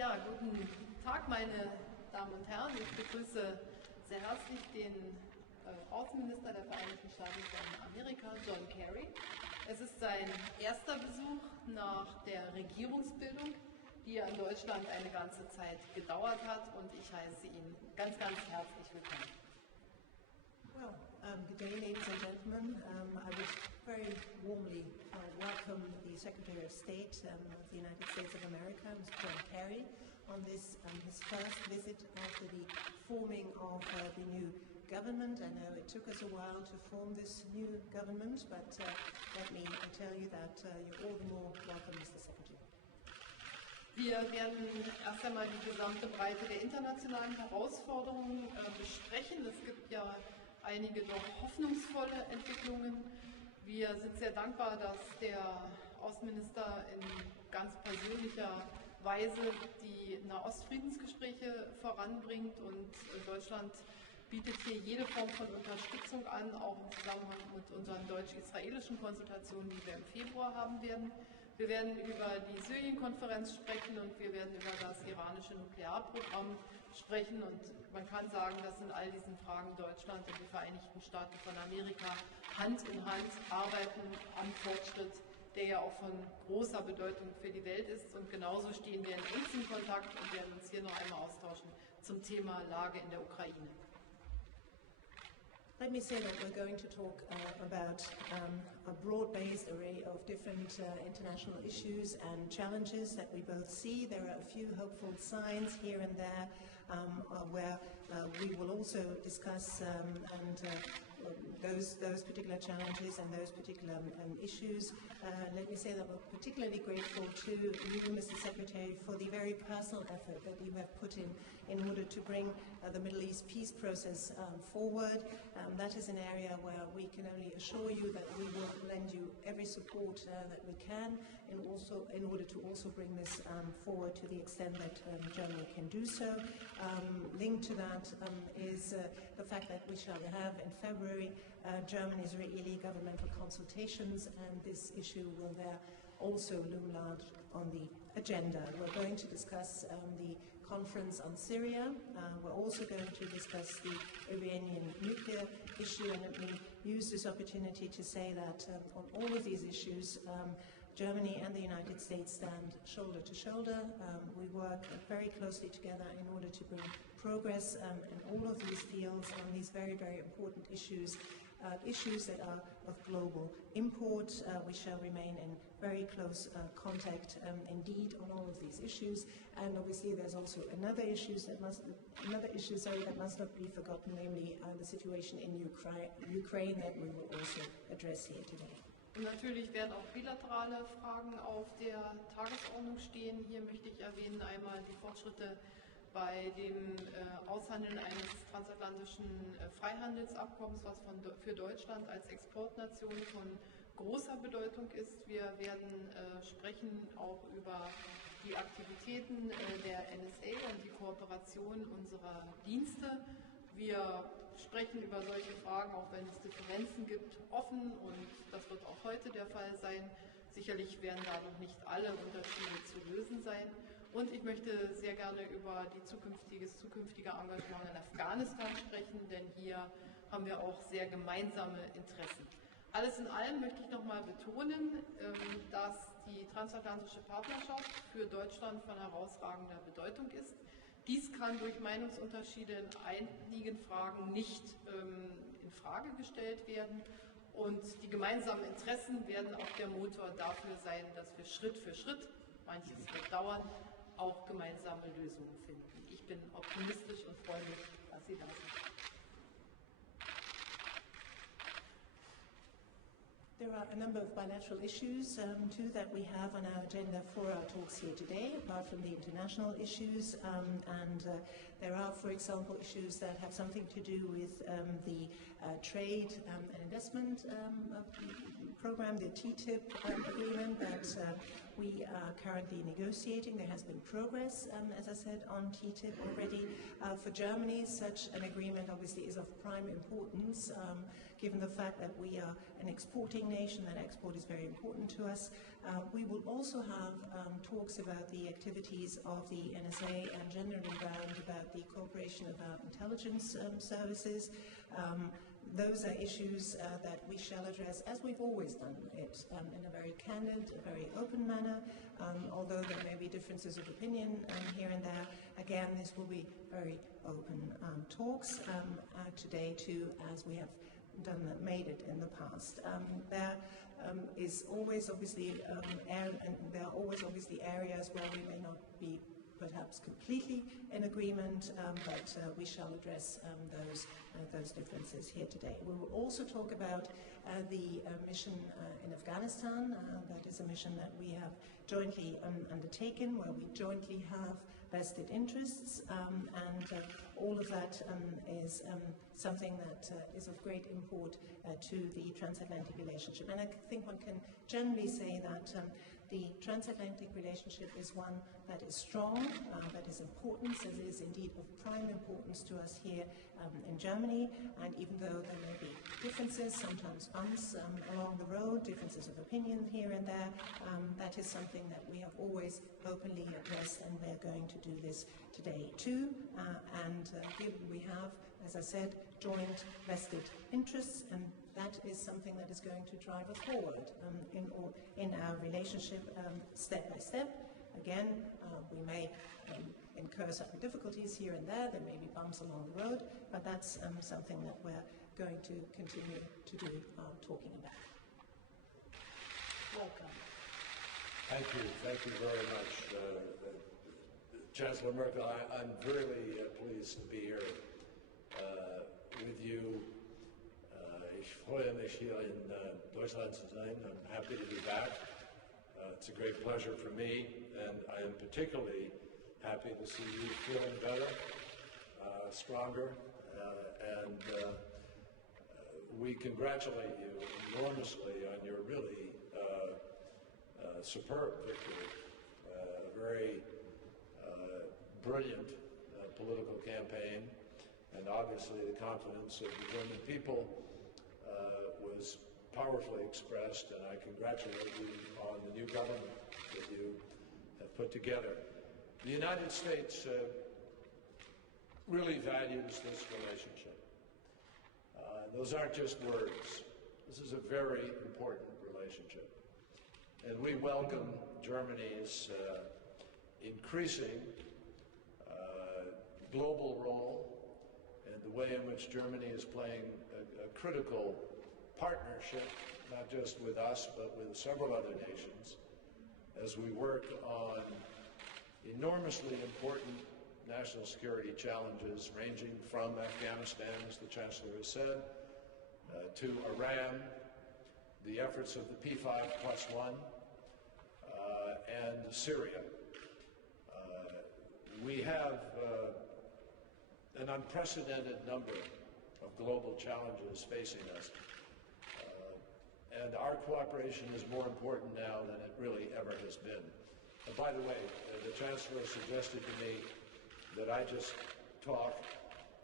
Ja, guten Tag, meine Damen und Herren. Ich begrüße sehr herzlich den Außenminister der Vereinigten Staaten von Amerika, John Kerry. Es ist sein erster Besuch nach der Regierungsbildung, die ja in Deutschland eine ganze Zeit gedauert hat, und ich heiße ihn ganz, ganz herzlich willkommen. Well, good day, ladies and gentlemen. I would very warmly welcome the Secretary of State of the United States of America, Mr. John Kerry, on this his first visit after the forming of the new government. I know it took us a while to form this new government, but let me tell you that you're all the more welcome, Mr. Secretary. Wir werden erst einmal die gesamte Breite der internationalen Herausforderungen besprechen. Es gibt ja einige doch hoffnungsvolle Entwicklungen. Wir sind sehr dankbar, dass der Außenminister in ganz persönlicher Weise die Nahostfriedensgespräche voranbringt, und Deutschland bietet hier jede Form von Unterstützung an, auch im Zusammenhang mit unseren deutsch-israelischen Konsultationen, die wir im Februar haben werden. Wir werden über die Syrien-Konferenz sprechen und wir werden über das iranische Nuklearprogramm sprechen. Und man kann sagen, dass in all diesen Fragen Deutschland und die Vereinigten Staaten von Amerika Hand in Hand arbeiten am Fortschritt, der ja auch von großer Bedeutung für die Welt ist. Und genauso stehen wir in engstem Kontakt und werden uns hier noch einmal austauschen zum Thema Lage in der Ukraine. Let me say that we're going to talk about a broad-based array of different international issues and challenges that we both see. There are a few hopeful signs here and there where we will also discuss those particular challenges and those particular issues. Let me say that we're particularly grateful to you, Mr. Secretary, for the very personal effort that you have put in order to bring the Middle East peace process forward. That is an area where we can only assure you that we will lend you every support that we can, and also in order to also bring this forward to the extent that Germany can do so. Linked to that is the fact that we shall have in February German-Israeli governmental consultations, and this issue will there also loom large on the agenda. We're going to discuss the conference on Syria. We're also going to discuss the Iranian nuclear issue, and let me use this opportunity to say that on all of these issues, Germany and the United States stand shoulder to shoulder. We work very closely together in order to bring progress in all of these fields on these very, very important issues that are of global import. We shall remain in very close contact indeed on all of these issues. And obviously there's also another issue that must not be forgotten, namely the situation in Ukraine that we will also address here today. Und natürlich werden auch bilaterale Fragen auf der Tagesordnung stehen. Hier möchte ich erwähnen einmal die Fortschritte bei dem Aushandeln eines transatlantischen Freihandelsabkommens, was für Deutschland als Exportnation von großer Bedeutung ist. Wir werden sprechen auch über die Aktivitäten der NSA und die Kooperation unserer Dienste. Wir sprechen über solche Fragen, auch wenn es Differenzen gibt, offen, und das wird auch heute der Fall sein. Sicherlich werden da noch nicht alle Unterschiede zu lösen sein. Und ich möchte sehr gerne über das zukünftige Engagement in Afghanistan sprechen, denn hier haben wir auch sehr gemeinsame Interessen. Alles in allem möchte ich nochmal betonen, dass die transatlantische Partnerschaft für Deutschland von herausragender Bedeutung ist. Dies kann durch Meinungsunterschiede in einigen Fragen nicht in Frage gestellt werden, und die gemeinsamen Interessen werden auch der Motor dafür sein, dass wir Schritt für Schritt, manches wird dauern, auch gemeinsame Lösungen finden. Ich bin optimistisch und freue mich, dass Sie da sind. There are a number of bilateral issues too that we have on our agenda for our talks here today, apart from the international issues, and there are, for example, issues that have something to do with the trade and investment program, the TTIP agreement that we are currently negotiating. There has been progress, as I said, on TTIP already. For Germany, such an agreement obviously is of prime importance, given the fact that we are an exporting nation, that export is very important to us. We will also have talks about the activities of the NSA and generally about the cooperation of our intelligence services. Those are issues that we shall address, as we've always done it, in a very candid, a very open manner, although there may be differences of opinion here and there. Again, this will be very open talks today too, as we have made it in the past. There is always obviously there are always obviously areas where we may not be perhaps completely in agreement, but we shall address those differences here today. We will also talk about the mission in Afghanistan. That is a mission that we have jointly undertaken, where we jointly have vested interests, and all of that is something that is of great import to the transatlantic relationship. And I think one can generally say that the transatlantic relationship is one that is strong, that is important, as it is indeed of prime importance to us here in Germany. And even though there may be differences, sometimes bumps along the road, differences of opinion here and there, that is something that we have always openly addressed, and we're going to do this today too. Given we have, as I said, joint vested interests, and that is something that is going to drive us forward in our relationship step by step. Again, we may incur certain difficulties here and there may be bumps along the road, but that's something that we're going to continue to do talking about. Welcome. Thank you very much, Chancellor Merkel. I'm really pleased to be here with you. Ich freue mich hier in Deutschland zu sein. I'm happy to be back. It's a great pleasure for me, and I am particularly happy to see you feeling better, stronger, and we congratulate you enormously on your really superb victory, a very brilliant political campaign, and obviously the confidence of the German people was powerfully expressed, and I congratulate you on the new government that you have put together. The United States really values this relationship. Those aren't just words. This is a very important relationship. And we welcome Germany's increasing global role and the way in which Germany is playing a critical partnership, not just with us, but with several other nations, as we work on enormously important national security challenges, ranging from Afghanistan, as the Chancellor has said, to Iran, the efforts of the P5+1, and Syria. We have an unprecedented number of global challenges facing us. And our cooperation is more important now than it really ever has been. And by the way, the Chancellor suggested to me that I just talk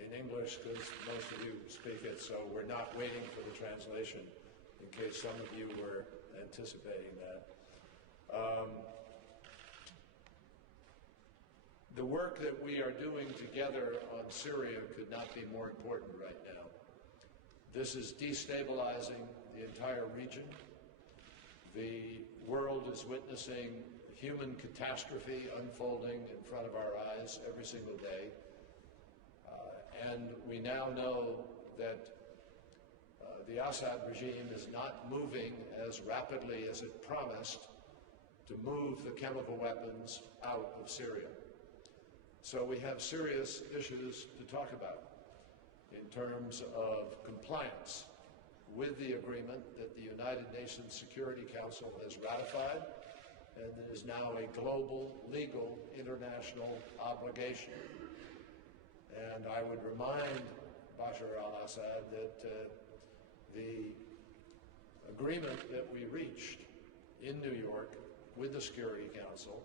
in English because most of you speak it, so we're not waiting for the translation in case some of you were anticipating that. The work that we are doing together on Syria could not be more important right now. This is destabilizing the entire region. The world is witnessing human catastrophe unfolding in front of our eyes every single day. And we now know that the Assad regime is not moving as rapidly as it promised to move the chemical weapons out of Syria. So we have serious issues to talk about in terms of compliance with the agreement that the United Nations Security Council has ratified, and that is now a global, legal, international obligation. And I would remind Bashar al-Assad that the agreement that we reached in New York with the Security Council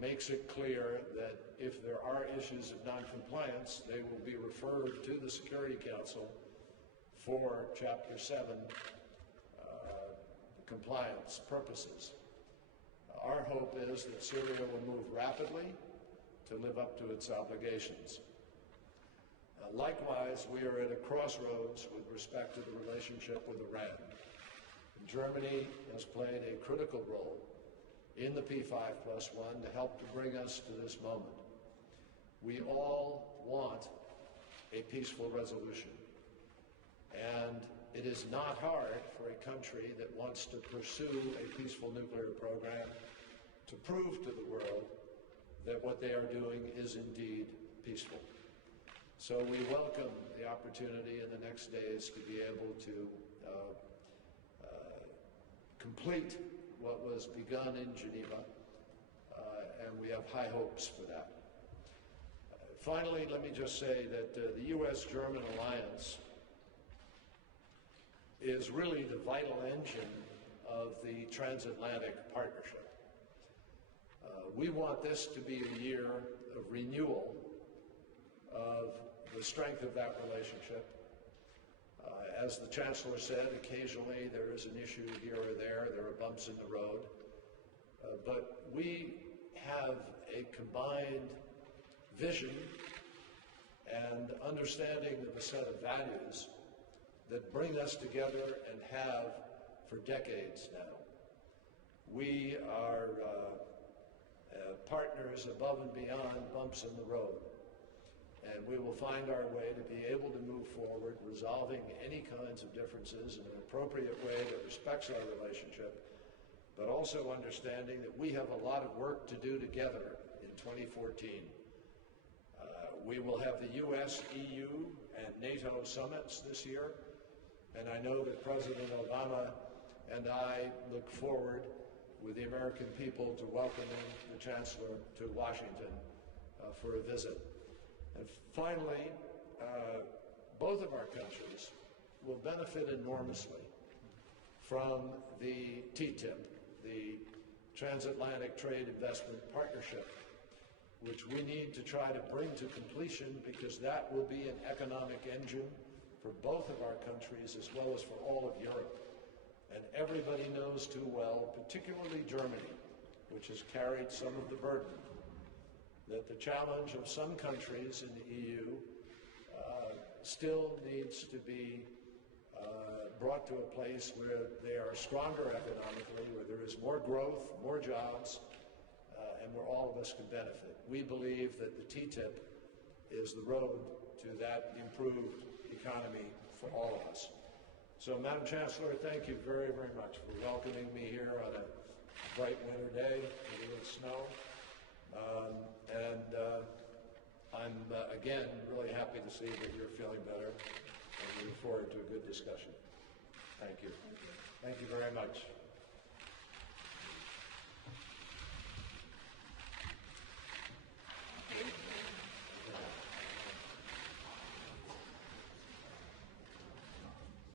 makes it clear that if there are issues of noncompliance, they will be referred to the Security Council for Chapter 7 compliance purposes. Our hope is that Syria will move rapidly to live up to its obligations. Likewise, we are at a crossroads with respect to the relationship with Iran. Germany has played a critical role in the P5+1 to help to bring us to this moment. We all want a peaceful resolution, and it is not hard for a country that wants to pursue a peaceful nuclear program to prove to the world that what they are doing is indeed peaceful. So we welcome the opportunity in the next days to be able to complete what was begun in Geneva, and we have high hopes for that. Finally, let me just say that the U.S.-German alliance is really the vital engine of the transatlantic partnership. We want this to be a year of renewal of the strength of that relationship. As the Chancellor said, occasionally there is an issue here or there are bumps in the road, but we have a combined vision and understanding of a set of values that bring us together and have for decades now. We are partners above and beyond bumps in the road, and we will find our way to be able to move forward, resolving any kinds of differences in an appropriate way that respects our relationship, but also understanding that we have a lot of work to do together in 2014. We will have the U.S., EU, and NATO summits this year, and I know that President Obama and I look forward with the American people to welcoming the Chancellor to Washington for a visit. And finally, both of our countries will benefit enormously from the TTIP, the Transatlantic Trade Investment Partnership, which we need to try to bring to completion because that will be an economic engine for both of our countries as well as for all of Europe. And everybody knows too well, particularly Germany, which has carried some of the burden, that the challenge of some countries in the EU still needs to be brought to a place where they are stronger economically, where there is more growth, more jobs, and where all of us can benefit. We believe that the TTIP is the road to that improved economy for all of us. So, Madam Chancellor, thank you very, very much for welcoming me here on a bright winter day with a little snow. I'm, again, really happy to see that you're feeling better, and we look forward to a good discussion. Thank you. Thank you very much.